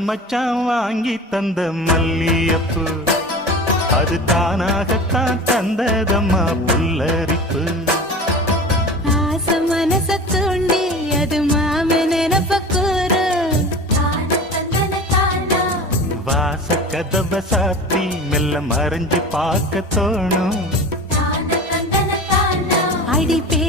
மச்சான் வாங்கி தந்த மல்லியப்பு அது தானாகத்தான் தந்ததம்மா புல்லரிப்பு. ஆசை மனச தூண்டி அது மாம நினப்பக்கூறு வாச கதவ சாத்தி மெல்ல மறைஞ்சு பார்க்க தோணும். அடிப்பே